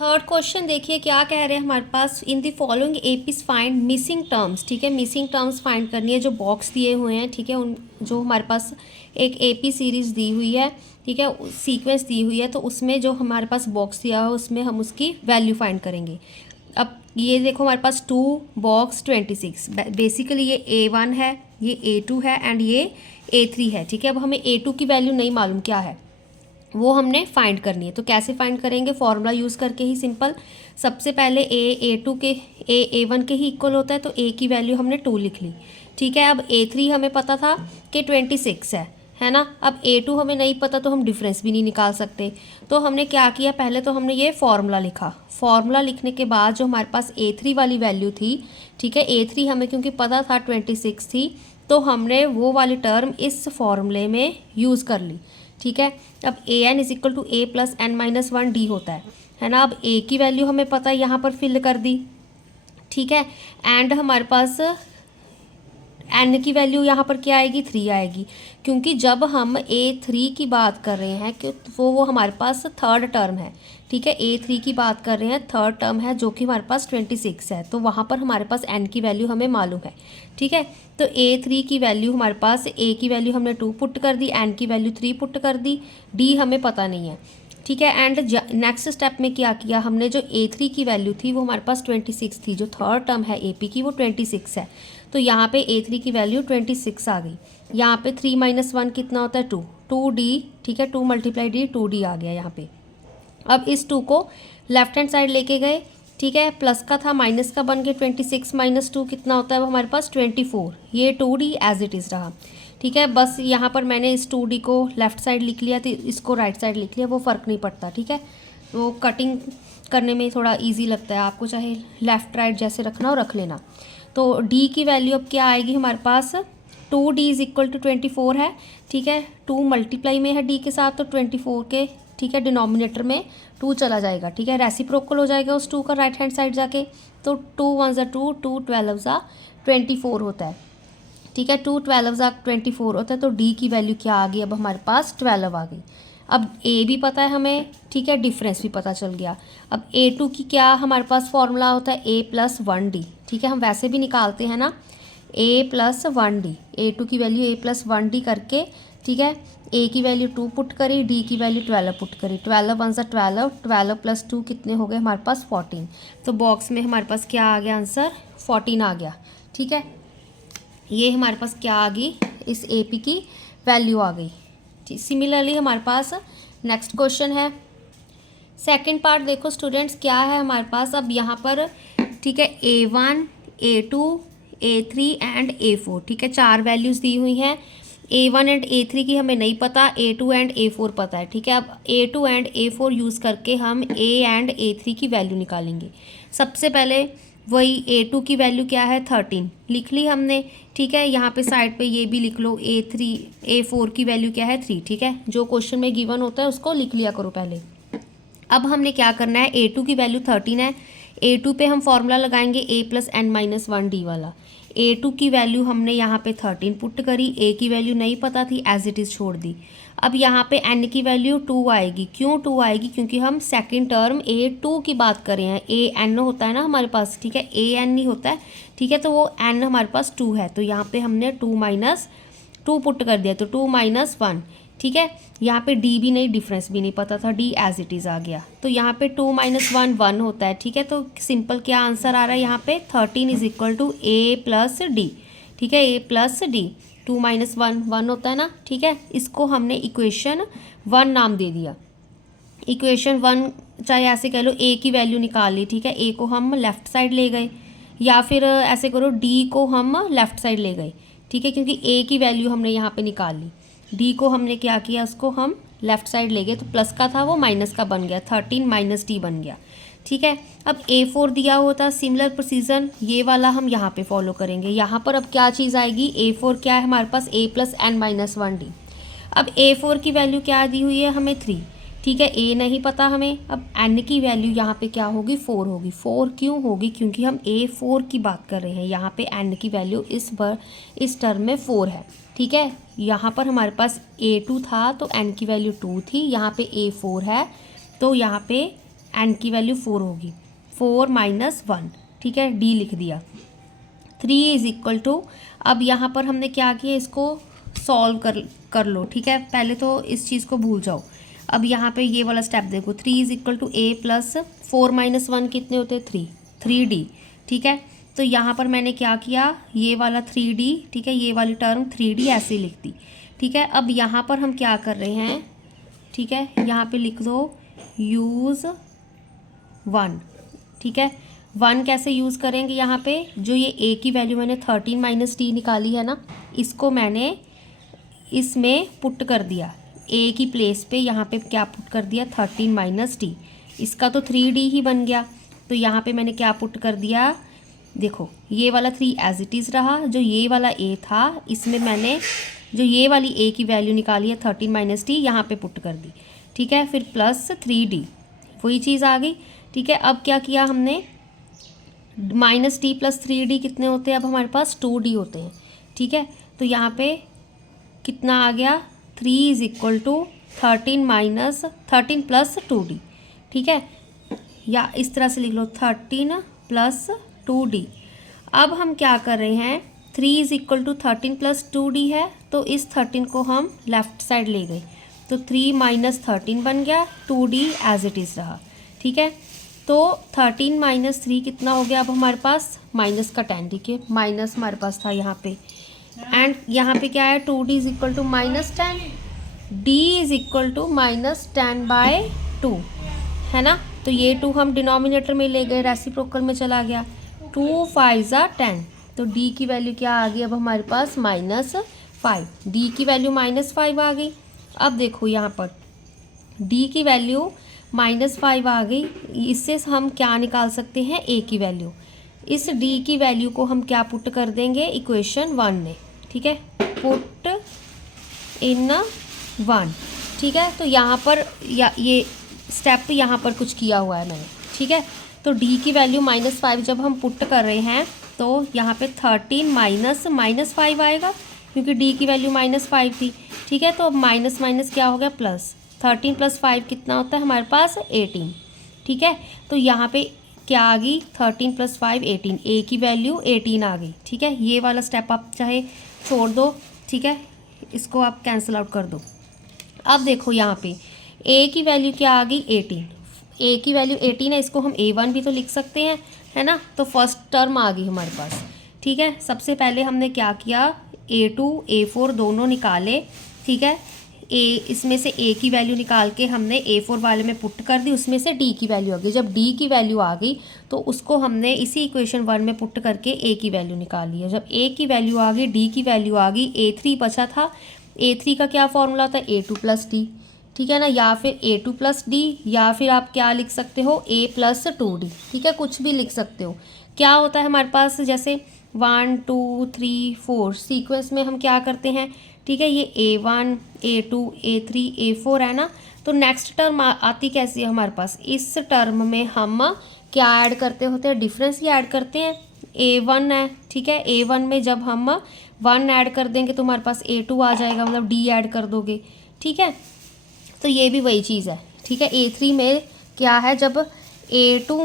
Third question देखिए क्या कह रहे हैं हमारे पास, in the following APs find missing terms. ठीक है, मिसिंग टर्म्स फाइंड करनी है, जो बॉक्स दिए हुए हैं। ठीक है, उन जो हमारे पास एक एपी सीरीज़ दी हुई है, ठीक है, सीक्वेंस दी हुई है, तो उसमें जो हमारे पास बॉक्स दिया है उसमें हम उसकी वैल्यू फाइंड करेंगे। अब ये देखो हमारे पास 2 बॉक्स 26, बेसिकली ये A1 है, ये A2 है एंड ये A3 है। ठीक है, अब हमें A2 की वैल्यू नहीं मालूम क्या है, वो हमने फाइंड करनी है। तो कैसे फाइंड करेंगे, फॉर्मूला यूज़ करके ही, सिंपल। सबसे पहले A2 के A1 के ही इक्वल होता है, तो A की वैल्यू हमने 2 लिख ली। ठीक है, अब A3 हमें पता था कि 26 है ना। अब A2 हमें नहीं पता तो हम डिफरेंस भी नहीं निकाल सकते। तो हमने क्या किया, पहले तो हमने ये फॉर्मूला लिखा। फॉर्मूला लिखने के बाद जो हमारे पास A3 वाली वैल्यू थी, ठीक है, A3 हमें क्योंकि पता था 26 थी, तो हमने वो वाली टर्म इस फॉर्मूले में यूज़ कर ली। ठीक है, अब an is equal to a plus N minus 1 d होता है ना। अब a की वैल्यू हमें पता है, यहाँ पर फिल कर दी। ठीक है, एंड हमारे पास n की वैल्यू यहाँ पर क्या आएगी, 3 आएगी, क्योंकि जब हम A3 की बात कर रहे हैं कि वो हमारे पास थर्ड टर्म है। ठीक है, A3 की बात कर रहे हैं, थर्ड टर्म है जो कि हमारे पास 26 है, तो वहाँ पर हमारे पास n की वैल्यू हमें मालूम है। ठीक है, तो A3 की वैल्यू हमारे पास, a की वैल्यू हमने 2 पुट कर दी, n की वैल्यू 3 पुट कर दी, d हमें पता नहीं है। ठीक है, एंड नेक्स्ट स्टेप में क्या किया हमने, जो A3 की वैल्यू थी वो हमारे पास 26 थी, जो थर्ड टर्म है AP की वो 26 है, तो यहाँ पे A3 की वैल्यू 26 आ गई। यहाँ पे 3 माइनस 1 कितना होता है, 2D। ठीक है, 2 मल्टीप्लाई D, 2D आ गया यहाँ पे। अब इस 2 को लेफ्ट हैंड साइड लेके गए। ठीक है, प्लस का था माइनस का बन के 26 माइनस 2 कितना होता है वो हमारे पास 24। ये 2D एज इट इज़ रहा। ठीक है, बस यहाँ पर मैंने इस 2D को लेफ़्ट साइड लिख लिया, तो इसको राइट साइड लिख लिया, वो फ़र्क नहीं पड़ता। ठीक है, तो कटिंग करने में थोड़ा इजी लगता है, आपको चाहे लेफ़्ट राइट जैसे रखना हो रख लेना। तो D की वैल्यू अब क्या आएगी हमारे पास, 2D इज़ इक्वल टू 24 है। ठीक है, 2 मल्टीप्लाई में है D के साथ, तो 24 के, ठीक है, डिनोमिनेटर में 2 चला जाएगा। ठीक है, रेसिप्रोकल हो जाएगा उस 2 का राइट हैंड साइड जाके, तो 2 1 ज़ा 2, 2 12 ज़ा 24 होता है। ठीक है, 2 12 ज़ा 24 होता है, तो D की वैल्यू क्या आ गई, अब हमारे पास 12 आ गई। अब A भी पता है हमें, ठीक है, डिफरेंस भी पता चल गया। अब A2 की क्या हमारे पास फॉर्मूला होता है, A प्लस 1D। ठीक है, हम वैसे भी निकालते हैं ना, A प्लस 1D, A2 की वैल्यू A प्लस 1D करके, ठीक है, A की वैल्यू 2 पुट करी, D की वैल्यू 12 पुट करी, 12 1 ज़ा 12, 12 प्लस 2 कितने हो गए हमारे पास 14। तो बॉक्स में हमारे पास क्या आ गया आंसर, 14 आ गया। ठीक है, ये हमारे पास क्या आ गई, इस AP की वैल्यू आ गई। सिमिलरली हमारे पास नेक्स्ट क्वेश्चन है, सेकंड पार्ट देखो स्टूडेंट्स क्या है हमारे पास अब यहाँ पर। ठीक है, A1 A2 A3 and A4। ठीक है, 4 वैल्यूज़ दी हुई हैं। A1 एंड A3 की हमें नहीं पता, A2 एंड A4 पता है। ठीक है, अब A2 एंड A4 यूज़ करके हम A एंड A3 की वैल्यू निकालेंगे। सबसे पहले वही A2 की वैल्यू क्या है, 13 लिख ली हमने। ठीक है, यहाँ पे साइड पे ये भी लिख लो, A4 की वैल्यू क्या है, 3। ठीक है, जो क्वेश्चन में गिवन होता है उसको लिख लिया करो पहले। अब हमने क्या करना है, A2 की वैल्यू 13 है, A2 पे हम फॉर्मूला लगाएंगे A plus N minus 1D वाला। A2 की वैल्यू हमने यहाँ पे 13 पुट करी, A की वैल्यू नहीं पता थी, एज इट इज़ छोड़ दी। अब यहाँ पे n की वैल्यू 2 आएगी। क्यों 2 आएगी, क्योंकि हम सेकंड टर्म A2 की बात कर रहे हैं। AN होता है ना हमारे पास, ठीक है, AN नहीं होता है। ठीक है, तो वो n हमारे पास 2 है, तो यहाँ पे हमने 2 माइनस 2 पुट कर दिया, तो 2 माइनस 1। ठीक है, यहाँ पे D भी नहीं, डिफरेंस भी नहीं पता था, D एज इट इज़ आ गया। तो यहाँ पे 2 माइनस 1 1 होता है। ठीक है, तो सिंपल क्या आंसर आ रहा है यहाँ पे, 13 is equal to A plus D। ठीक है, A प्लस D, 2 माइनस 1 1 होता है ना। ठीक है, इसको हमने इक्वेशन 1 नाम दे दिया। इक्वेशन 1 चाहे ऐसे कह लो, A की वैल्यू निकाल ली। ठीक है, A को हम लेफ़्ट साइड ले गए, या फिर ऐसे करो D को हम लेफ़्ट साइड ले गए। ठीक है, क्योंकि A की वैल्यू हमने यहाँ पे निकाल ली, D को हमने क्या किया, उसको हम लेफ़्ट साइड ले गए, तो प्लस का था वो माइनस का बन गया, 13 माइनस D बन गया। ठीक है, अब A4 दिया होता, सिमिलर प्रोसीजर ये वाला हम यहाँ पे फॉलो करेंगे। यहाँ पर अब क्या चीज़ आएगी, A4 क्या है हमारे पास, A plus N minus 1D। अब A4 की वैल्यू क्या दी हुई है हमें, 3। ठीक है, A नहीं पता हमें, अब n की वैल्यू यहाँ पे क्या होगी, 4 होगी। 4 क्यों होगी, क्योंकि हम A4 की बात कर रहे हैं, यहाँ पे n की वैल्यू इस टर्म में 4 है। ठीक है, यहाँ पर हमारे पास A2 था तो n की वैल्यू 2 थी, यहाँ पे A4 है तो यहाँ पे एन की वैल्यू 4 होगी, 4 माइनस 1, ठीक है, डी लिख दिया। 3 इज इक्वल टू, अब यहाँ पर हमने क्या किया, इसको सॉल्व कर लो, ठीक है, पहले तो इस चीज़ को भूल जाओ। अब यहाँ पे ये वाला स्टेप देखो, 3 is equal to A plus 4 minus 1 कितने होते हैं, 3D, ठीक है। तो यहाँ पर मैंने क्या किया, ये वाला 3D, ठीक है, ये वाली टर्म 3D ऐसे लिख दी, ठीक है। अब यहाँ पर हम क्या कर रहे हैं, ठीक है, यहाँ पे लिख दो यूज़ 1, ठीक है। 1 कैसे यूज़ करेंगे, यहाँ पे जो ये a की वैल्यू मैंने 13 माइनस टी निकाली है ना, इसको मैंने इसमें पुट कर दिया, a की प्लेस पे यहाँ पे क्या पुट कर दिया, 13 माइनस टी, इसका तो 3D ही बन गया। तो यहाँ पे मैंने क्या पुट कर दिया, देखो ये वाला 3 एज इट इज़ रहा, जो ये वाला a था इसमें मैंने जो ये वाली a की वैल्यू निकाली है 13 माइनस टी यहाँ पे पुट कर दी, ठीक है, फिर प्लस 3D, वही चीज़ आ गई, ठीक है। अब क्या किया हमने, माइनस टी प्लस 3D कितने होते हैं, अब हमारे पास 2D होते हैं, ठीक है। तो यहाँ पे कितना आ गया, 3 is equal to 13 plus 2D, ठीक है, या इस तरह से लिख लो 13 प्लस 2D। अब हम क्या कर रहे हैं, 3 is equal to 13 plus 2D है, तो इस 13 को हम लेफ़्ट साइड ले गए, तो 3 माइनस 13 बन गया, 2D एज इट इज़ रहा, ठीक है। तो 13 माइनस 3 कितना हो गया, अब हमारे पास माइनस का 10, ठीक है, माइनस हमारे पास था यहाँ पे, एंड यहाँ पे क्या है, 2D is equal to minus 10, D is equal to minus 10/2, है ना। तो ये 2 हम डिनोमिनेटर में ले गए, रेसिप्रोकल में चला गया, 2 5 10, तो D की वैल्यू क्या आ गई, अब हमारे पास -5, D की वैल्यू -5 आ गई। अब देखो यहाँ पर D की वैल्यू -5 आ गई, इससे हम क्या निकाल सकते हैं, A की वैल्यू। इस D की वैल्यू को हम क्या पुट कर देंगे, इक्वेशन 1 में, ठीक है, पुट इन 1, ठीक है। तो यहाँ पर ये स्टेप यहाँ पर कुछ किया हुआ है मैंने, ठीक है। तो D की वैल्यू -5 जब हम पुट कर रहे हैं तो यहाँ पे 13 माइनस 5 आएगा, क्योंकि D की वैल्यू -5 थी, ठीक है। तो अब माइनस माइनस क्या हो गया, प्लस, 13 प्लस 5 कितना होता है हमारे पास, 18, ठीक है। तो यहाँ पे क्या आ गई, 13 प्लस 5 18, A की वैल्यू 18 आ गई, ठीक है। ये वाला स्टेप आप चाहे छोड़ दो, ठीक है, इसको आप कैंसिल आउट कर दो। अब देखो यहाँ पे A की वैल्यू क्या आ गई, 18, A की वैल्यू 18 है, इसको हम A1 भी तो लिख सकते हैं, है ना। तो फर्स्ट टर्म आ गई हमारे पास, ठीक है। सबसे पहले हमने क्या किया, A2 A4 दोनों निकाले, ठीक है, इसमें से A की वैल्यू निकाल के हमने A4 वाले में पुट कर दी, उसमें से D की वैल्यू आ गई। जब D की वैल्यू आ गई तो उसको हमने इसी इक्वेशन 1 में पुट करके A की वैल्यू निकाल ली है। जब A की वैल्यू आ गई, D की वैल्यू आ गई, A3 बचा था, A3 का क्या फॉर्मूला था, A2 प्लस D, ठीक है ना, या फिर A2 प्लस D, या फिर आप क्या लिख सकते हो, A प्लस 2D, ठीक है, कुछ भी लिख सकते हो। क्या होता है हमारे पास, जैसे 1 2 3 4 सीक्वेंस में हम क्या करते हैं, ठीक है, ये A1 A2 A3 A4 है ना। तो नेक्स्ट टर्म आती कैसी है हमारे पास, इस टर्म में हम क्या ऐड करते होते हैं, डिफरेंस ही ऐड करते हैं, A1 है, ठीक है, A1 में जब हम 1 ऐड कर देंगे तो हमारे पास A2 आ जाएगा, मतलब D ऐड कर दोगे, ठीक है। तो ये भी वही चीज़ है, ठीक है। A3 में क्या है, जब A2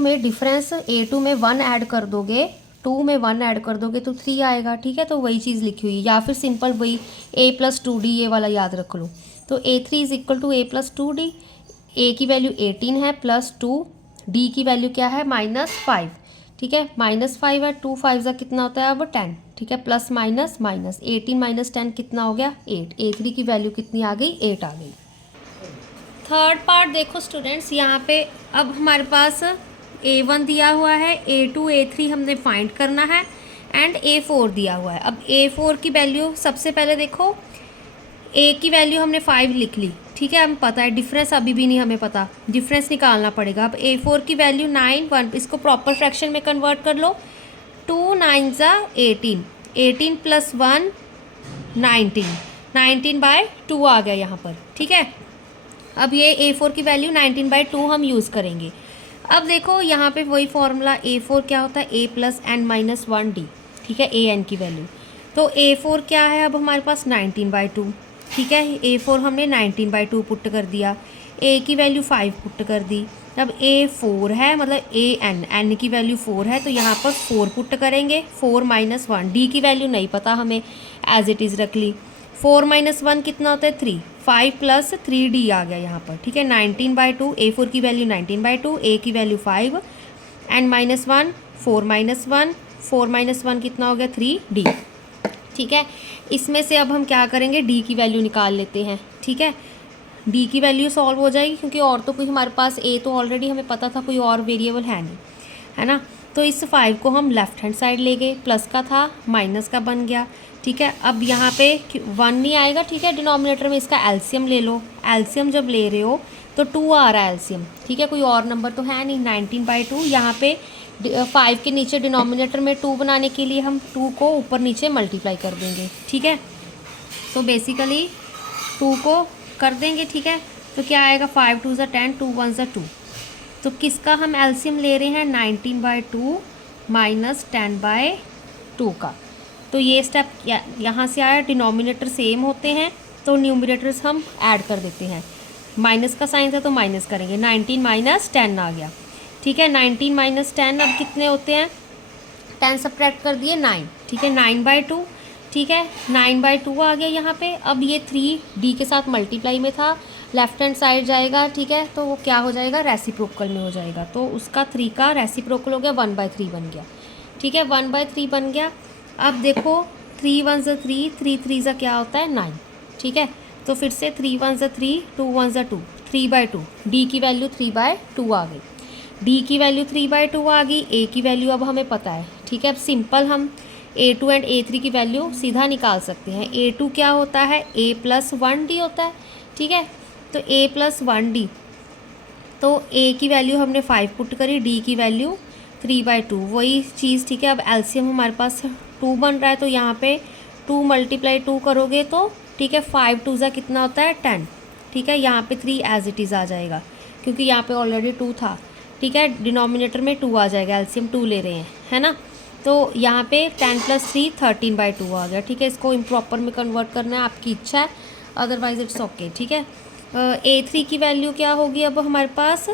में डिफरेंस, A2 में 1 ऐड कर दोगे, 2 में 1 ऐड कर दोगे तो 3 आएगा, ठीक है। तो वही चीज़ लिखी हुई है, या फिर सिंपल वही A प्लस 2D, ये वाला याद रख लो। तो A3 is equal to A plus 2D, A की वैल्यू 18 है प्लस 2, D की वैल्यू क्या है, -5, ठीक है, -5 है, 2 5 का कितना होता है अब 10, ठीक है, प्लस माइनस माइनस, 18 माइनस 10 कितना हो गया, 8, A3 की वैल्यू कितनी आ गई, 8 आ गई। थर्ड पार्ट देखो स्टूडेंट्स, यहाँ पे अब हमारे पास A1 दिया हुआ है, A2 A3 हमने फाइंड करना है, एंड A4 दिया हुआ है। अब A4 की वैल्यू सबसे पहले देखो, A की वैल्यू हमने 5 लिख ली, ठीक है, हमें पता है, डिफरेंस अभी भी नहीं हमें पता, डिफरेंस निकालना पड़ेगा। अब A4 की वैल्यू 9 1, इसको प्रॉपर फ्रैक्शन में कन्वर्ट कर लो, 2 9 18, 18 प्लस 1 19, 19/2 आ गया यहाँ पर, ठीक है। अब ये A4 की वैल्यू 19/2 हम यूज़ करेंगे। अब देखो यहाँ पे वही फॉर्मूला, A4 क्या होता है, A plus n minus 1D, ठीक है, AN की वैल्यू। तो A4 क्या है अब हमारे पास 19/2, ठीक है, A4 हमने 19/2 पुट कर दिया। ए की वैल्यू 5 पुट कर दी। अब ए 4 है, मतलब ए एन की वैल्यू 4 है, तो यहाँ पर 4 पुट करेंगे। 4 - 1, डी की वैल्यू नहीं पता हमें, एज इट इज़ रख ली। 4 - 1 कितना होता है 3, 5 + 3D आ गया यहाँ पर, ठीक है। 19/2, A4 की वैल्यू 19/2, ए की वैल्यू 5, एन -1, 4 - 1, 4 - 1 कितना हो गया 3D, ठीक है। इसमें से अब हम क्या करेंगे, डी की वैल्यू निकाल लेते हैं, ठीक है। डी की वैल्यू सॉल्व हो जाएगी, क्योंकि और तो कोई हमारे पास, ए तो ऑलरेडी हमें पता था, कोई और वेरिएबल है नहीं, है ना। तो इस 5 को हम लेफ्ट हैंड साइड ले गए, प्लस का था माइनस का बन गया, ठीक है। अब यहाँ पे 1 नहीं आएगा, ठीक है, डिनोमिनेटर में। इसका एलसीएम ले लो, एलसीएम जब ले रहे हो तो 2 आ रहा है एलसीएम, ठीक है, कोई और नंबर तो है नहीं। 19/2, यहाँ पे 5 के नीचे डिनोमिनेटर में 2 बनाने के लिए हम 2 को ऊपर नीचे मल्टीप्लाई कर देंगे, ठीक है। तो बेसिकली 2 को कर देंगे, ठीक है। तो क्या आएगा, 5 × 2 = 10, 2 × 1 = 2। तो किसका हम एलसीएम ले रहे हैं, 19/2 - 10/2 का। तो ये स्टेप यहाँ से आया, डिनोमिनेटर सेम होते हैं तो न्यूमरेटर्स हम ऐड कर देते हैं। माइनस का साइन था तो माइनस करेंगे, 19 - 10 आ गया, ठीक है। 19 - 10 अब कितने होते हैं, 10 सब्ट्रैक्ट कर दिए 9, ठीक है, 9/2, ठीक है, 9/2 आ गया यहाँ पे। अब ये 3 डी के साथ मल्टीप्लाई में था, लेफ्ट हैंड साइड जाएगा, ठीक है, तो वो क्या हो जाएगा, रेसिप्रोकल में हो जाएगा। तो उसका 3 का रेसिप्रोकल हो गया, 1/3 बन गया, ठीक है, 1/3 बन गया। अब देखो 3 × 1 = 3, 3 × 3 क्या होता है 9, ठीक है। तो फिर से 3 × 1 = 3, 2 × 1 = 2, 3/2, डी की वैल्यू 3/2 आ गई। डी की वैल्यू 3/2 आ गई, ए की वैल्यू अब हमें पता है, ठीक है। अब सिंपल हम A2 एंड A3 की वैल्यू सीधा निकाल सकते हैं। A2 क्या होता है, A + 1D होता है, ठीक है। तो A + 1D, तो A की वैल्यू हमने 5 पुट करी, D की वैल्यू 3/2, वही चीज़, ठीक है। अब एलसीएम हमारे पास 2 बन रहा है, तो यहाँ पे 2 × 2 करोगे तो, ठीक है, 5 × 2 कितना होता है 10, ठीक है। यहाँ पे 3 एज इट इज़ आ जाएगा, क्योंकि यहाँ पे ऑलरेडी 2 था, ठीक है। डिनोमिनेटर में 2 आ जाएगा, एलसीएम 2 ले रहे हैं, है ना। तो यहाँ पे 10 + 3 13/2 आ गया, ठीक है। इसको इम्प्रॉपर में कन्वर्ट करना है, आपकी इच्छा है, अदरवाइज इट्स ओके, ठीक है। A3 की वैल्यू क्या होगी, अब हमारे पास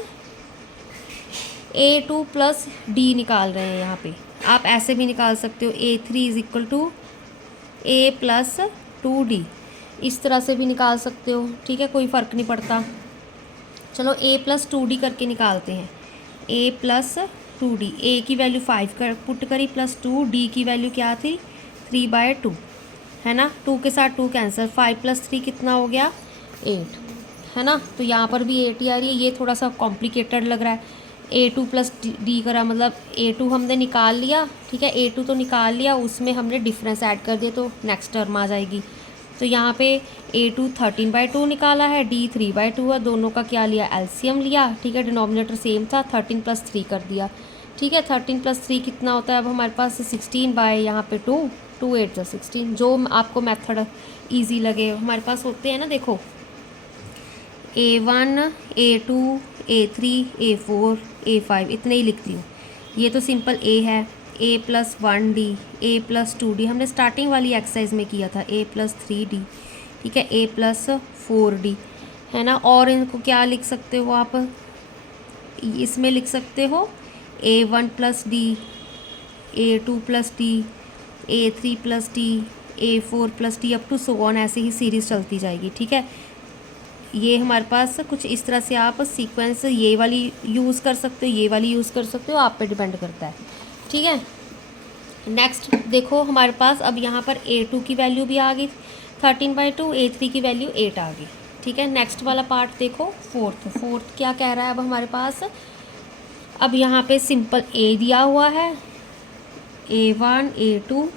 A2 + D निकाल रहे हैं यहाँ पे। आप ऐसे भी निकाल सकते हो, A3 = A + 2D, इस तरह से भी निकाल सकते हो, ठीक है, कोई फ़र्क नहीं पड़ता। चलो A + 2D करके निकालते हैं। A + 2D, A की वैल्यू 5 कर पुट करी, +2, D की वैल्यू क्या थी 3/2, है ना। 2 के साथ 2 कैंसिल, 5 + 3 कितना हो गया 8, है ना। तो यहाँ पर भी 8 ही आ रही है, ये थोड़ा सा कॉम्प्लिकेटेड लग रहा है। A2 + D करा, मतलब A2 हमने निकाल लिया, ठीक है, A2 तो निकाल लिया, उसमें हमने डिफरेंस ऐड कर दिया, तो नेक्स्ट टर्म आ जाएगी। तो यहाँ पे A2 13/2 निकाला है, D 3/2 है, दोनों का क्या लिया, एलसीएम लिया, ठीक है। डिनोमिनेटर सेम था, 13 + 3 कर दिया, ठीक है। 13 + 3 कितना होता है, अब हमारे पास 16 यहाँ पे 2, 2 × 8 = 16, जो आपको मेथड ईजी लगे। हमारे पास होते हैं ना, देखो A1, A2, A3, A4, A5, इतने ही लिखती हूँ। ये तो सिंपल A है, A + 1D, A + 2D हमने स्टार्टिंग वाली एक्सरसाइज में किया था, A + 3D, ठीक है, A + 4D, है ना। और इनको क्या लिख सकते हो आप, इसमें लिख सकते हो A1 + D, A2 + D, A3 + D, A4 + D, up to so on, ऐसे ही सीरीज़ चलती जाएगी, ठीक है। ये हमारे पास कुछ इस तरह से आप सीक्वेंस ये वाली यूज़ कर सकते हो, ये वाली यूज़ कर सकते हो, आप पे डिपेंड करता है, ठीक है। नेक्स्ट देखो हमारे पास अब यहाँ पर A2 की वैल्यू भी आ गई 13/2, A3 की वैल्यू 8 आ गई, ठीक है। नेक्स्ट वाला पार्ट देखो, फोर्थ क्या कह रहा है अब हमारे पास, अब यहाँ पे सिंपल A दिया हुआ है, A1, A2,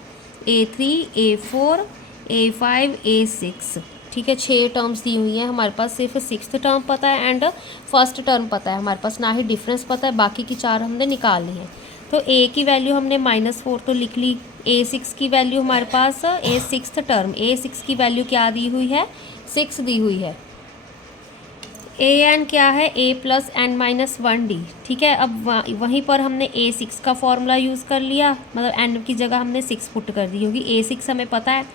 A3, A4, A5, A6, ठीक है। 6 टर्म्स दी हुई हैं हमारे पास, सिर्फ 6th टर्म पता है एंड फर्स्ट टर्म पता है हमारे पास, ना ही डिफरेंस पता है, बाकी की 4 हमने निकाल ली हैं। तो A की वैल्यू हमने -4 तो लिख ली, A6 की वैल्यू हमारे पास, A6th टर्म, A6 की वैल्यू क्या दी हुई है 6 दी हुई है, ए एन क्या है, A plus N minus one D, ठीक है। अब वहीं पर हमने ए सिक्स का फॉर्मूला यूज़ कर लिया, मतलब एन की जगह हमने सिक्स पुट कर दी, क्योंकि ए सिक्स हमें पता है,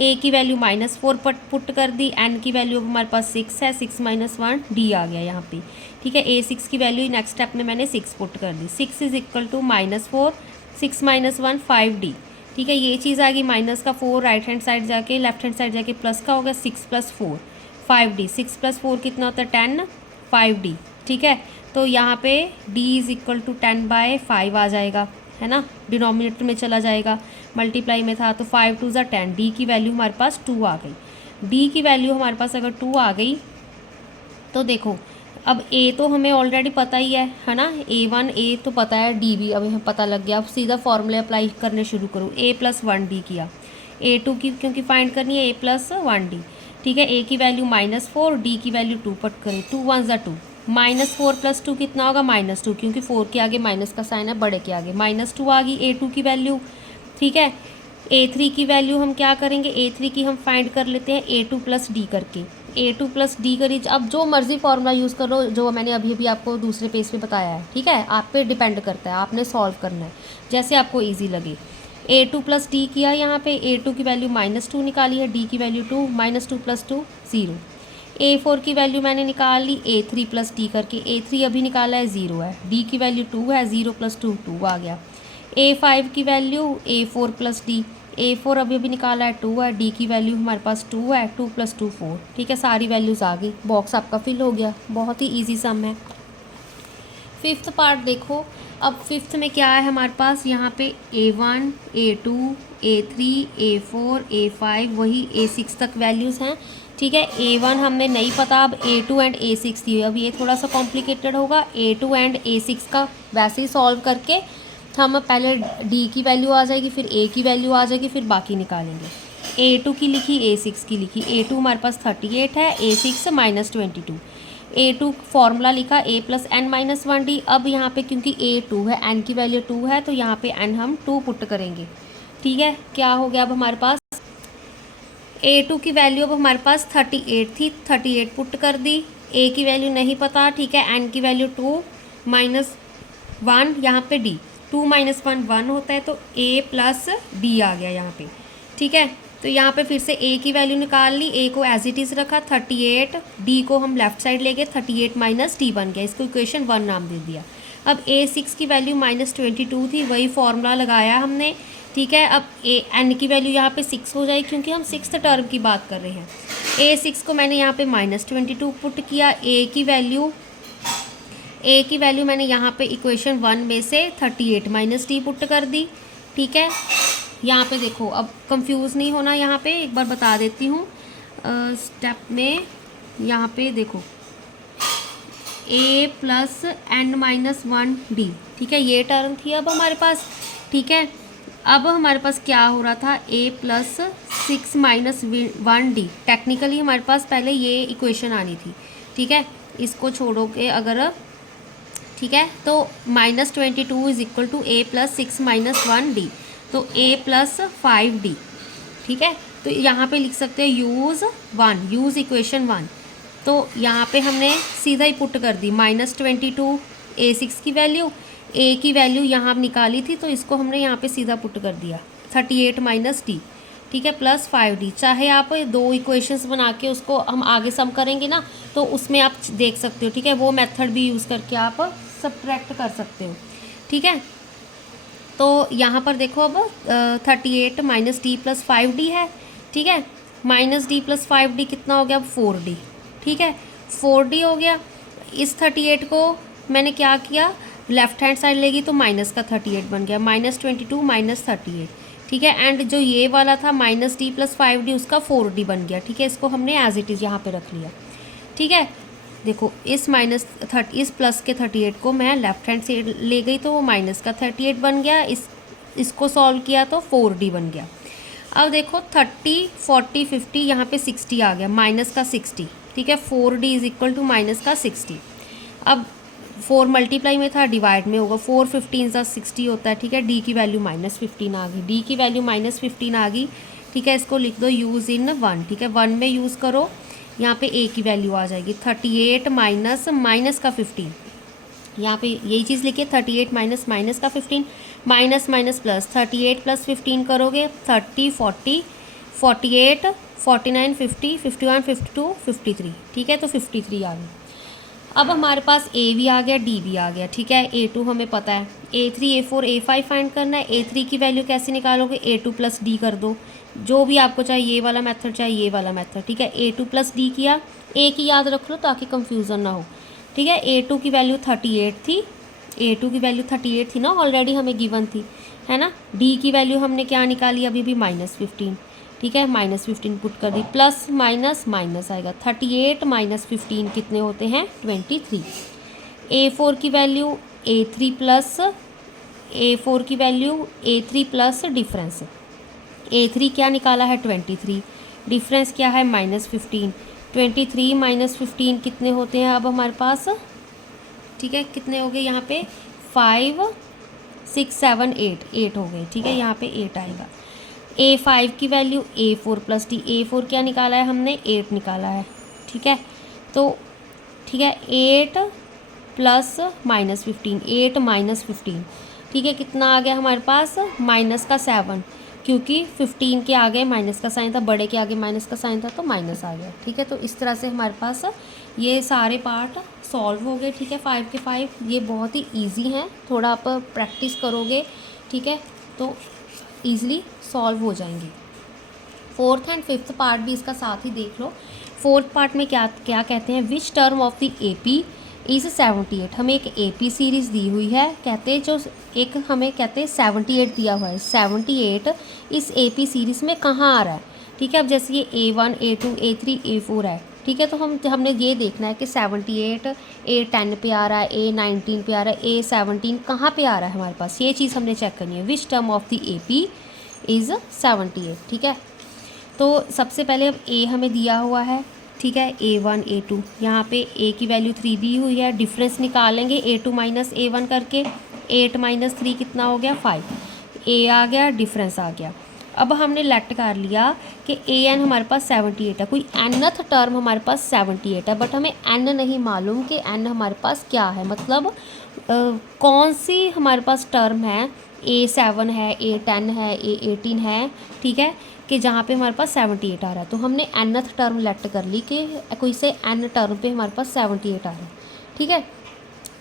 ए की वैल्यू -4 पुट कर दी, एन की वैल्यू हमारे पास 6 है, 6 - 1 डी आ गया यहाँ पे, ठीक है। ए सिक्स की वैल्यू नेक्स्ट स्टेप में मैंने 6 पुट कर दी, 6 इज इक्वल टू -4, 6 - 1 5 डी, ठीक है। ये चीज़ आ गई, माइनस का 4 राइट हैंड साइड जाके लेफ्ट हैंड साइड जाके प्लस का हो गया, 6 + 4 5 डी, 6 + 4 कितना होता है 10 5 डी, ठीक है। तो यहाँ पे d इज़ इक्वल टू 10/5 आ जाएगा, है ना, डिनोमिनेटर में चला जाएगा, मल्टीप्लाई में था तो 5 2 = 10, डी की वैल्यू हमारे पास 2 आ गई। डी की वैल्यू हमारे पास अगर 2 आ गई तो देखो अब ए तो हमें ऑलरेडी पता ही है ना, A1 ए तो पता है, डी भी अब हमें पता लग गया। अब सीधा फॉर्मूले अप्लाई करने शुरू करूँ, a + 1 डी किया, A2 की क्योंकि फाइंड करनी है, a + 1 डी, ठीक है। ए की वैल्यू -4, डी की वैल्यू 2 पुट करें, 2 1 = 2, -4 + 2 कितना होगा -2, क्योंकि 4 के आगे माइनस का साइन है, बड़े के आगे -2 आ गई A2 की वैल्यू, ठीक है। A3 की वैल्यू हम क्या करेंगे, A3 की हम फाइंड कर लेते हैं A2 + D करके, A2 + D करी, अब जो मर्जी फॉर्मूला यूज़ करो, जो मैंने अभी अभी आपको दूसरे पेज पे बताया है, ठीक है। आप पे डिपेंड करता है, आपने सॉल्व करना है जैसे आपको ईजी लगे। A2 + D किया, यहाँ पे A2 की वैल्यू -2 निकाली है, D की वैल्यू 2, -2 + 2 0। A4 की वैल्यू मैंने निकाल ली A3 + D करके, A3 अभी निकाला है 0 है, D की वैल्यू 2 है, 0 + 2 2 आ गया। A5 की वैल्यू A4 + D, A4 अभी निकाला है 2 है, D की वैल्यू हमारे पास 2 है, 2 + 2 4, ठीक है। सारी वैल्यूज़ आ गई, बॉक्स आपका फिल हो गया, बहुत ही ईजी सम है। फिफ्थ पार्ट देखो, अब फिफ्थ में क्या है हमारे पास, यहाँ पे A1 A2 A3 A4 A5 वही A6 तक वैल्यूज़ हैं, ठीक है। A1 हमने नहीं पता, अब A2 एंड A6 दी हुई, अब ये थोड़ा सा कॉम्प्लिकेटेड होगा। A2 एंड A6 का वैसे ही सॉल्व करके हम पहले D की वैल्यू आ जाएगी, फिर A की वैल्यू आ जाएगी, फिर बाकी निकालेंगे। A2 की लिखी, A6 की लिखी, A2 हमारे पास 38 है, A6 -22, A2 फॉर्मूला लिखा a + n - 1 डी। अब यहाँ पे क्योंकि A2 है, n की वैल्यू 2 है, तो यहाँ पे n हम 2 पुट करेंगे, ठीक है। क्या हो गया, अब हमारे पास A2 की वैल्यू अब हमारे पास 38 थी, 38 पुट कर दी, A की वैल्यू नहीं पता, ठीक है। n की वैल्यू 2 - 1, यहाँ पे D, 2 - 1 1 होता है, तो A + D आ गया यहाँ पे, ठीक है। तो यहाँ पे फिर से A की वैल्यू निकाल ली, A को एज इट इज़ रखा 38, D को हम लेफ्ट साइड ले गए, 38 - D बन गया, इसको इक्वेशन 1 नाम दे दिया। अब A6 की वैल्यू -22 थी, वही फॉर्मूला लगाया हमने, ठीक है। अब n की वैल्यू यहाँ पे 6 हो जाएगी, क्योंकि हम 6th टर्म की बात कर रहे हैं। A6 को मैंने यहाँ पे -22 पुट किया, A की वैल्यू मैंने यहाँ पे इक्वेशन 1 में से 38 - D पुट कर दी, ठीक है। यहाँ पे देखो, अब कंफ्यूज नहीं होना, यहाँ पे एक बार बता देती हूँ स्टेप में, यहाँ पे देखो A + n - 1 D, ठीक है, ये टर्म थी अब हमारे पास, ठीक है। अब हमारे पास क्या हो रहा था, A + 6 - 1 D, टेक्निकली हमारे पास पहले ये इक्वेशन आनी थी, ठीक है। इसको छोड़ोगे अगर, ठीक है, तो -22 is equal to A + 6 - 1 D, तो A + 5 D, ठीक है। तो यहाँ पे लिख सकते हैं यूज़ इक्वेशन 1, तो यहाँ पे हमने सीधा ही पुट कर दी -22 A6 की वैल्यू, A की वैल्यू यहाँ निकाली थी, तो इसको हमने यहाँ पे सीधा पुट कर दिया 38 - D, ठीक है, + 5D। चाहे आप दो इक्वेशंस बना के उसको हम आगे सम करेंगे ना, तो उसमें आप देख सकते हो, ठीक है, वो मेथड भी यूज़ करके आप सब्ट्रैक्ट कर सकते हो, ठीक है। तो यहाँ पर देखो, अब 38 - D + 5D है, ठीक है, -D + 5D कितना हो गया, अब 4D, ठीक है, 4D हो गया। इस 38 को मैंने क्या किया, लेफ्ट हैंड साइड लेगी तो माइनस का 38 बन गया, -22 - 38, ठीक है। एंड जो ये वाला था -D + 5D, उसका 4D बन गया, ठीक है। इसको हमने एज इट इज़ यहाँ पे रख लिया, ठीक है। देखो, इस इस प्लस के 38 को मैं लेफ्ट हैंड साइड ले गई तो वो माइनस का 38 बन गया, इसको सॉल्व किया तो 4D बन गया। अब देखो 30 40 50, यहाँ पे 60 आ गया, माइनस का 60, ठीक है, 4D is equal to minus का 60। अब 4 मल्टीप्लाई में था, डिवाइड में होगा, 4 15 सा 60 होता है, ठीक है। D की वैल्यू -15 आ गई, D की वैल्यू -15 आ गई, ठीक है। इसको लिख दो यूज़ इन 1, ठीक है, 1 में यूज़ करो, यहाँ पे ए की वैल्यू आ जाएगी 38 माइनस माइनस का 15, यहाँ पे यही चीज़ लिखिए 38 माइनस माइनस का 15, माइनस माइनस प्लस 38 प्लस 15 करोगे 30 40 48 49 50 51 52 53, ठीक है। तो 53 आ गई। अब हमारे पास ए भी आ गया, डी भी आ गया, ठीक है। A2 हमें पता है, A3 A4 A5 फाइंड करना है। A3 की वैल्यू कैसे निकालोगे, A2 प्लस डी कर दो, जो भी आपको चाहे, ये वाला मेथड चाहे ये वाला मेथड, ठीक है। A2 प्लस डी किया, ए की याद रख लो ताकि कंफ्यूजन ना हो, ठीक है। A2 की वैल्यू 38 थी, A2 की वैल्यू 38 थी ना, ऑलरेडी हमें गिवन थी, है ना। डी की वैल्यू हमने क्या निकाली अभी भी -15, ठीक है। -15 पुट कर दी, प्लस माइनस माइनस आएगा 38 माइनस 15 कितने होते हैं 23। A4 की वैल्यू A3 प्लस A4 की value A3 plus difference, A3 क्या निकाला है 23, डिफरेंस क्या है -15, 23 माइनस 15 कितने होते हैं अब हमारे पास, ठीक है। कितने हो गए यहाँ पे 5 6 7 8 हो गए, ठीक है। यहाँ पे 8 आएगा। A5 की value A4 plus D, A4 क्या निकाला है हमने 8 निकाला है, ठीक है। तो ठीक है 8 प्लस -15, 8 माइनस 15, ठीक है। कितना आ गया हमारे पास -7, क्योंकि 15 के आगे माइनस का साइन था, बड़े के आगे माइनस का साइन था तो माइनस आ गया, ठीक है। तो इस तरह से हमारे पास ये सारे पार्ट सॉल्व हो गए, ठीक है। 5 के 5 ये बहुत ही इजी हैं, थोड़ा आप प्रैक्टिस करोगे, ठीक है, तो ईज़िली सॉल्व हो जाएंगी। 4th एंड 5th पार्ट भी इसका साथ ही देख लो। 4th पार्ट में क्या क्या कहते हैं, which term of the AP is 78। हमें एक AP सीरीज़ दी हुई है, कहते हैं जो एक हमें कहते हैं 78 दिया हुआ है, 78 इस AP सीरीज़ में कहाँ आ रहा है, ठीक है। अब जैसे ये A1 A2 A3 A4 है, ठीक है, तो हमने ये देखना है कि 78 A10 पे आ रहा है, A19 पे आ रहा है, A17 कहाँ पे आ रहा है हमारे पास, ये चीज़ हमने चेक करनी है। Which term of the AP is 78, ठीक है। तो सबसे पहले अब A हमें दिया हुआ है, ठीक है, A1 A2, यहाँ पे A की वैल्यू 3 दी हुई है, डिफरेंस निकालेंगे A2 माइनस A1 करके, 8 माइनस 3 कितना हो गया 5, A आ गया, डिफरेंस आ गया। अब हमने लेट कर लिया कि AN हमारे पास 78 है, कोई nth टर्म हमारे पास 78 है, बट हमें n नहीं मालूम कि n हमारे पास क्या है, मतलब कौन सी हमारे पास टर्म है, A7 है, A10 है, A18 है, ठीक है, कि जहाँ पे हमारे पास 78 आ रहा है। तो हमने nth टर्म लेट कर ली कि कोई से n टर्म पे हमारे पास 78 आ रहा है, ठीक है।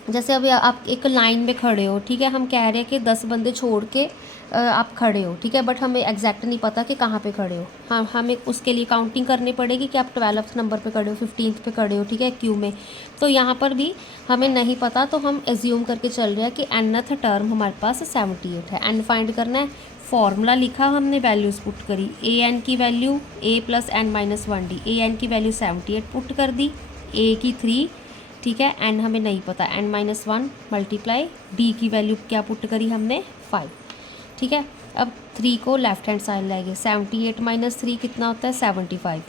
जैसे अभी आप एक लाइन में खड़े हो, ठीक है, हम कह रहे हैं कि 10 बंदे छोड़ के आप खड़े हो, ठीक है, बट हमें एग्जैक्ट नहीं पता कि कहाँ पे खड़े हो। हाँ, हमें उसके लिए काउंटिंग करनी पड़ेगी कि आप 12th नंबर पे खड़े हो, 15th पे खड़े हो, ठीक है, क्यू में। तो यहाँ पर भी हमें नहीं पता, तो हम एज्यूम करके चल रहे हैं कि nth टर्म हमारे पास 78 है। n फाइंड करना है, फॉर्मूला लिखा, हमने वैल्यूज़ पुट करी, an की value a plus n minus 1d, an की वैल्यू 78 पुट कर दी, a की 3, ठीक है, n हमें नहीं पता, n माइनस 1 मल्टीप्लाई d की वैल्यू क्या पुट करी हमने 5, ठीक है। अब 3 को लेफ्ट हैंड साइड लाएंगे, 78 माइनस 3 कितना होता है 75,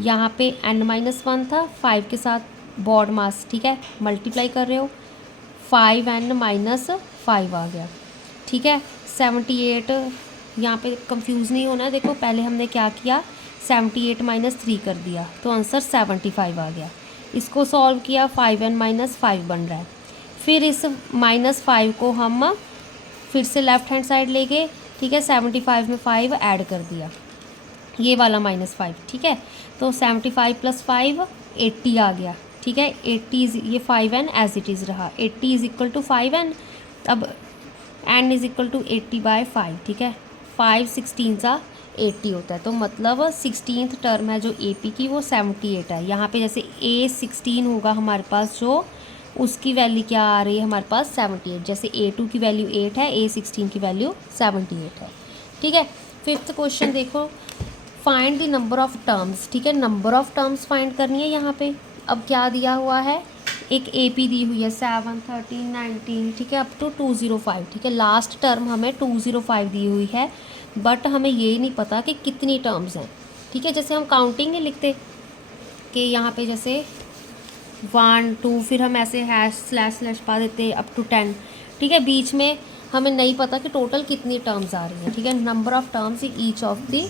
यहाँ पे n माइनस 1 था, 5 के साथ बॉड मास, ठीक है, मल्टीप्लाई कर रहे हो, 5n माइनस 5 आ गया, ठीक है। 78 यहाँ पे कंफ्यूज नहीं होना है, देखो पहले हमने क्या किया 78 माइनस 3 कर दिया तो आंसर 75 आ गया। इसको सॉल्व किया, 5n माइनस 5 बन रहा है, फिर इस -5 को हम फिर से लेफ़्ट हैंड साइड ले गए, ठीक है, 75 में 5 ऐड कर दिया, ये वाला -5, ठीक है। तो 75 प्लस 5 80 आ गया, ठीक है, 80 ये 5n एज इट इज़ रहा, 80 इज़ इक्वल टू 5n, अब n इज़ इक्वल टू 80/5, ठीक है, 5 16 80 होता है, तो मतलब 16th टर्म है जो AP की वो 78 है। यहाँ पे जैसे A16 होगा हमारे पास जो, उसकी वैल्यू क्या आ रही है हमारे पास 78, जैसे A2 की वैल्यू 8 है, A16 की वैल्यू 78 है, ठीक है। 5th क्वेश्चन देखो, find the number of terms, ठीक है, नंबर ऑफ़ टर्म्स फाइंड करनी है यहाँ पे। अब क्या दिया हुआ है, एक AP दी हुई है 7 13 19, ठीक है, अप टू 205, ठीक है, लास्ट टर्म हमें 205 दी हुई है, बट हमें ये नहीं पता कि कितनी टर्म्स हैं, ठीक है। जैसे हम काउंटिंग नहीं लिखते कि यहाँ पे जैसे 1 2 फिर हम ऐसे # पा देते अप टू 10, ठीक है, बीच में हमें नहीं पता कि टोटल कितनी टर्म्स आ रही हैं, ठीक है। Number of terms in each of the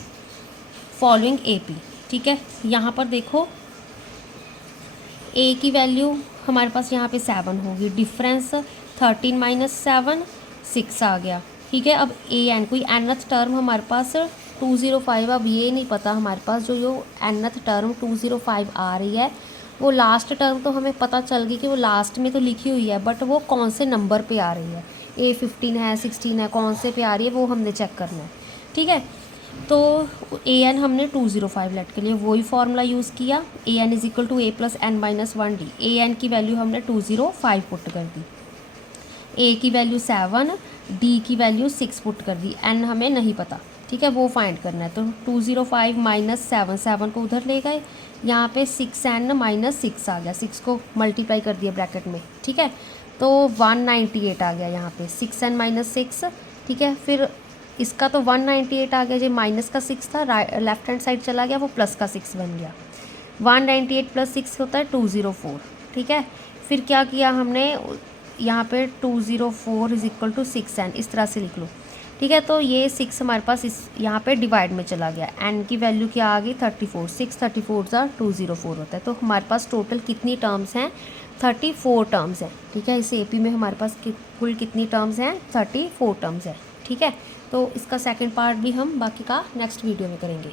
following AP, ठीक है। यहाँ पर देखो ए की वैल्यू हमारे पास यहाँ पे 7 होगी, डिफरेंस 13 माइनस 7 6 आ गया, ठीक है। अब ए एन कोई nth टर्म हमारे पास 205, अब ये नहीं पता हमारे पास जो nth टर्म 205 आ रही है वो लास्ट टर्म तो हमें पता चल गई कि वो लास्ट में तो लिखी हुई है, बट वो कौन से नंबर पे आ रही है, A15 है 16 है, कौन से पे आ रही है वो हमने चेक करना है, ठीक है। तो ए एन हमने 205 लेट के लिए वही फार्मूला यूज़ किया, A N is equal to A plus N minus 1 D. A N की वैल्यू हमने 205 पुट कर दी, ए की वैल्यू 7, डी की वैल्यू 6 पुट कर दी, एन हमें नहीं पता, ठीक है, वो फाइंड करना है। तो 205 माइनस 7, 7 को उधर ले गए, यहाँ पे 6n माइनस 6 आ गया, 6 को मल्टीप्लाई कर दिया ब्रैकेट में, ठीक है। तो 198 आ गया यहाँ पे 6n माइनस 6, ठीक है। फिर इसका तो 198 आ गया, जो माइनस का 6 था लेफ्ट हैंड साइड चला गया, वो प्लस का 6 बन गया। 198 प्लस 6 होता है 204, ठीक है। फिर क्या किया हमने, यहाँ पे 204 इज इक्वल टू 6n इस तरह से लिख लो, ठीक है। तो ये 6 हमारे पास इस यहाँ पे डिवाइड में चला गया, n की वैल्यू क्या आ गई 34, 6 34 204 होता है। तो हमारे पास टोटल कितनी टर्म्स हैं, 34 टर्म्स हैं, ठीक है। इस एपी में हमारे पास कुल कितनी टर्म्स हैं, 34 टर्म्स हैं, ठीक है। तो इसका सेकंड पार्ट भी हम बाकी का नेक्स्ट वीडियो में करेंगे।